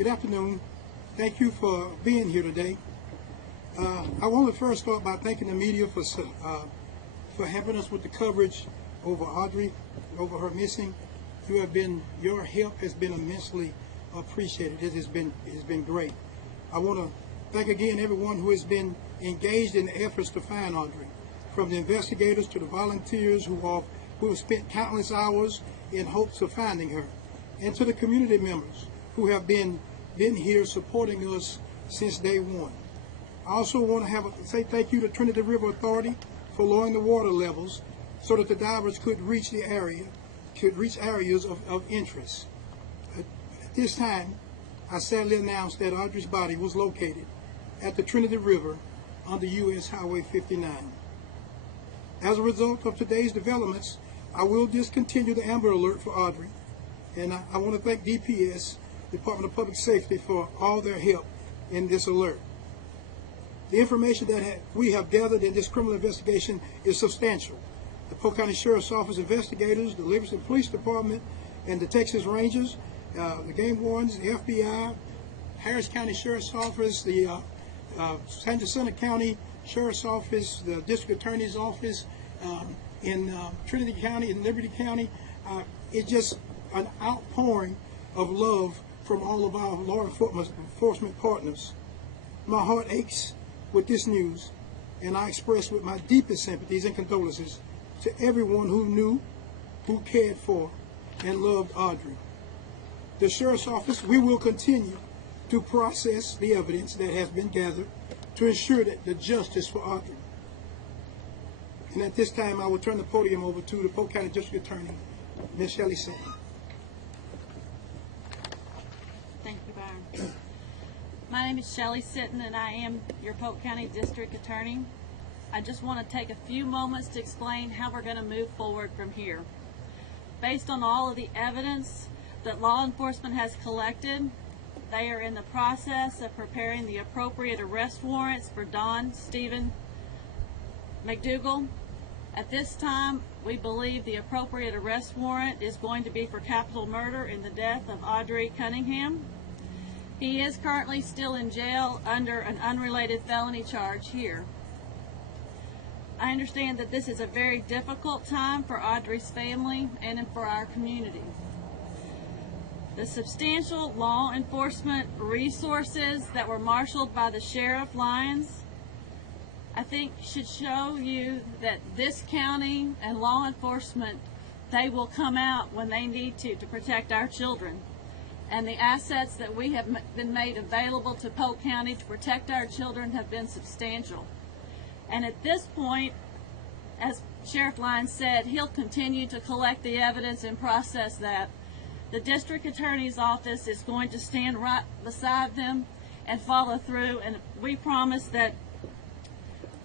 Good afternoon. Thank you for being here today. I want to first start by thanking the media for helping us with the coverage over Audrey, over her missing. Your help has been immensely appreciated. It has been great. I want to thank again everyone who has been engaged in the efforts to find Audrey, from the investigators to the volunteers who have spent countless hours in hopes of finding her, and to the community members who have been here supporting us since day one. I also want to say thank you to Trinity River Authority for lowering the water levels so that the divers could reach areas of interest. At this time, I sadly announced that Audrey's body was located at the Trinity River on the U.S. Highway 59. As a result of today's developments, I will discontinue the Amber Alert for Audrey, and I want to thank DPS, Department of Public Safety, for all their help in this alert. The information that we have gathered in this criminal investigation is substantial. The Polk County Sheriff's Office investigators, the Livingston Police Department, and the Texas Rangers, the game wardens, the FBI, Harris County Sheriff's Office, the San Jacinto County Sheriff's Office, the District Attorney's Office in Trinity County and Liberty County. It's just an outpouring of love from all of our law enforcement partners. My heart aches with this news, and I express with my deepest sympathies and condolences to everyone who knew, who cared for, and loved Audrey. The Sheriff's Office, we will continue to process the evidence that has been gathered to ensure that the justice for Audrey. And at this time, I will turn the podium over to the Polk County District Attorney, Ms. Shelly Sitton. Thank you, Byron. My name is Shelly Sitton, and I am your Polk County District Attorney. I just want to take a few moments to explain how we're going to move forward from here. Based on all of the evidence that law enforcement has collected, they are in the process of preparing the appropriate arrest warrants for Don Stephen McDougal. At this time, we believe the appropriate arrest warrant is going to be for capital murder in the death of Audrey Cunningham. He is currently still in jail under an unrelated felony charge here. I understand that this is a very difficult time for Audrey's family and for our community. The substantial law enforcement resources that were marshaled by the Sheriff Lyons, I think, should show you that this county and law enforcement, they will come out when they need to protect our children. And the assets that we have been made available to Polk County to protect our children have been substantial. And at this point, as Sheriff Lyons said, he'll continue to collect the evidence and process that. The District Attorney's Office is going to stand right beside them and follow through, and we promise that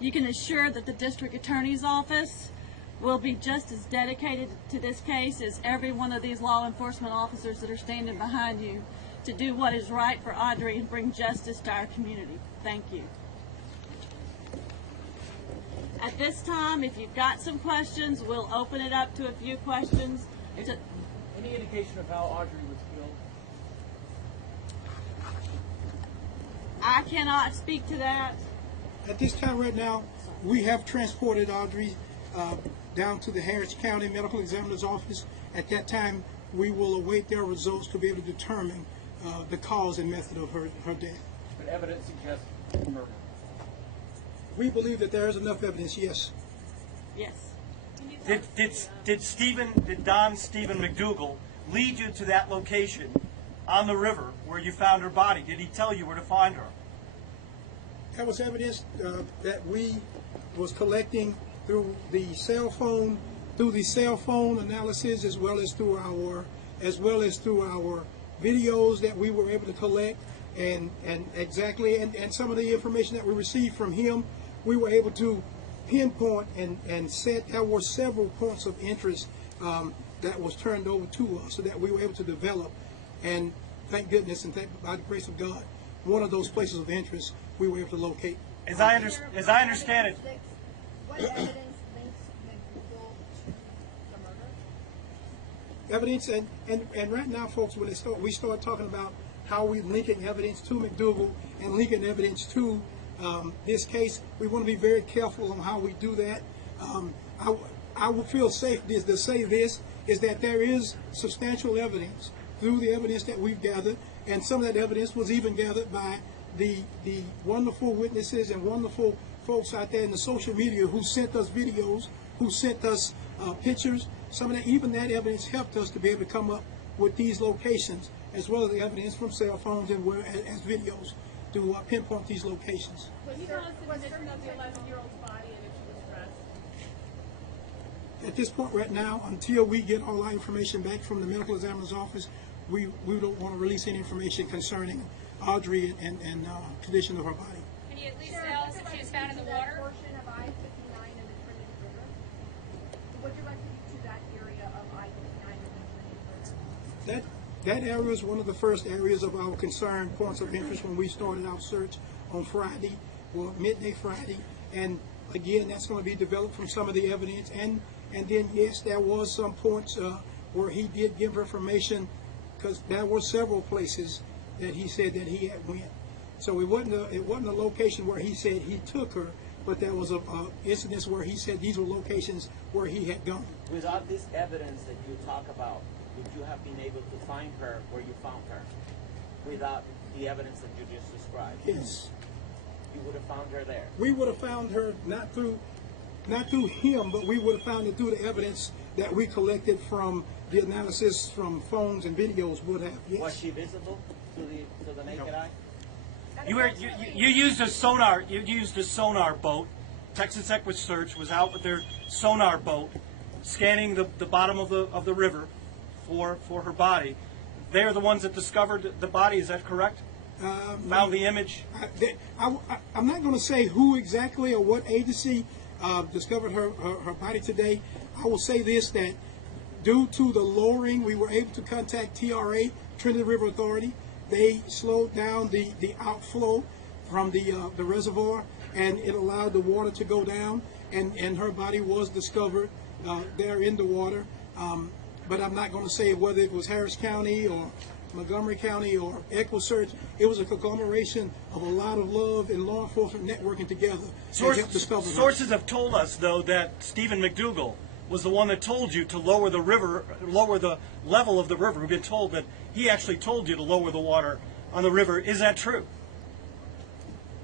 you can assure that the District Attorney's Office will be just as dedicated to this case as every one of these law enforcement officers that are standing behind you to do what is right for Audrey and bring justice to our community. Thank you. At this time, if you've got some questions, we'll open it up to a few questions. Any indication of how Audrey was killed? I cannot speak to that. At this time right now, we have transported Audrey down to the Harris County Medical Examiner's Office. At that time, we will await their results to be able to determine the cause and method of her death. But evidence suggests murder. We believe that there is enough evidence, yes. Yes. Did Don Stephen McDougal lead you to that location on the river where you found her body? Did he tell you where to find her? That was evidence that we was collecting through the cell phone analysis, as well as through our videos that we were able to collect, and some of the information that we received from him, we were able to pinpoint and set. There were several points of interest that was turned over to us, so that we were able to develop, and thank goodness and by the grace of God, one of those places of interest we were able to locate. As I understand it. What evidence links McDougal to the murder? Evidence, and right now, folks, when we start talking about how we linking evidence to McDougal and linking evidence to this case. We want to be very careful on how we do that. I would feel safe to say this, is that there is substantial evidence through the evidence that we've gathered, and some of that evidence was even gathered by the wonderful witnesses and wonderful folks out there in the social media who sent us videos, who sent us pictures. Some of that, even that evidence helped us to be able to come up with these locations, as well as the evidence from cell phones and as videos to pinpoint these locations. Was there a mention of the 11-year-old's body and if she was dressed? At this point right now, until we get all our information back from the medical examiner's office, we don't want to release any information concerning Audrey and condition of her body. Can you at least tell us if she was found in the water? Portion of I-59 and the Trinity River. What directed you to that area of I-59 and the Trinity River? That area is one of the first areas of our concern, points of interest when we started our search on Friday, well, midday Friday. And again, that's going to be developed from some of the evidence. And then, yes, there was some points where he did give information, because there were several places that he said that he had went. So it wasn't a location where he said he took her, but there was a incidents where he said these were locations where he had gone. Without this evidence that you talk about, would you have been able to find her where you found her? Without the evidence that you just described? Yes. You would have found her there? We would have found her not through him, but we would have found it through the evidence that we collected from the analysis from phones and videos would have. Yes. Was she visible to the naked eye? You used a sonar. You used a sonar boat. Texas Equisearch was out with their sonar boat, scanning the bottom of the river for her body. They are the ones that discovered the body. Is that correct? Found the image. I'm not going to say who exactly or what agency discovered her body today. I will say this, that due to the lowering, we were able to contact TRA, Trinity River Authority. They slowed down the outflow from the reservoir, and it allowed the water to go down, and her body was discovered there in the water. But I'm not going to say whether it was Harris County or Montgomery County or Equisearch. It was a conglomeration of a lot of love and law enforcement networking together. Sources have told us, though, that Stephen McDougal was the one that told you to lower the level of the river. We've been told that he actually told you to lower the water on the river. Is that true?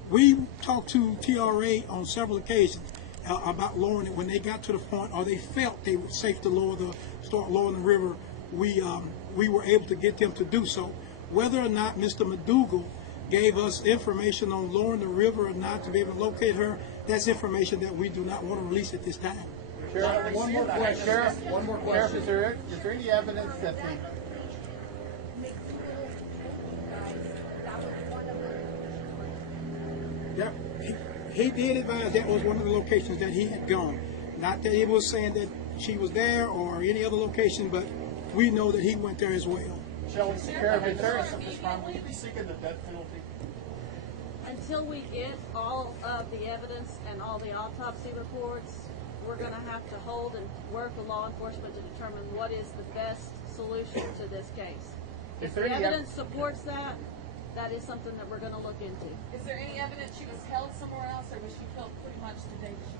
We talked to TRA on several occasions about lowering it when they got to the point, or they felt they were safe to start lowering the river. We were able to get them to do so. Whether or not Mr. McDougal gave us information on lowering the river or not to be able to locate her, that's information that we do not want to release at this time. Sheriff, one more question. Sheriff, is there any evidence that the Yep. He did advise that was one of the locations that he had gone. Not that he was saying that she was there or any other location, but we know that he went there as well. Shelly, Sheriff, is there this time will you be seeking the death penalty? Until we get all of the evidence and all the autopsy reports, we're going to have to hold and work with law enforcement to determine what is the best solution to this case. If the evidence supports that, that is something that we're going to look into. Is there any evidence she was held somewhere else, or was she killed pretty much the day that she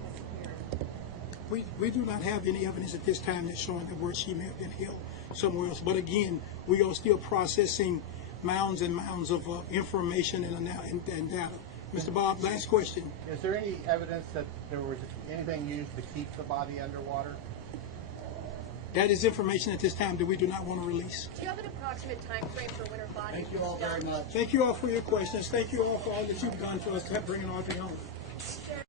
disappeared? We do not have any evidence at this time that's showing that where she may have been held somewhere else. But again, we are still processing mounds and mounds of information and data. Mr. Bob, last question. Is there any evidence that there was anything used to keep the body underwater? That is information at this time that we do not want to release. Do you have an approximate time frame for when her body Thank you all very much. Thank you all for your questions. Thank you all for all that you've done for us to help bring Audrey home.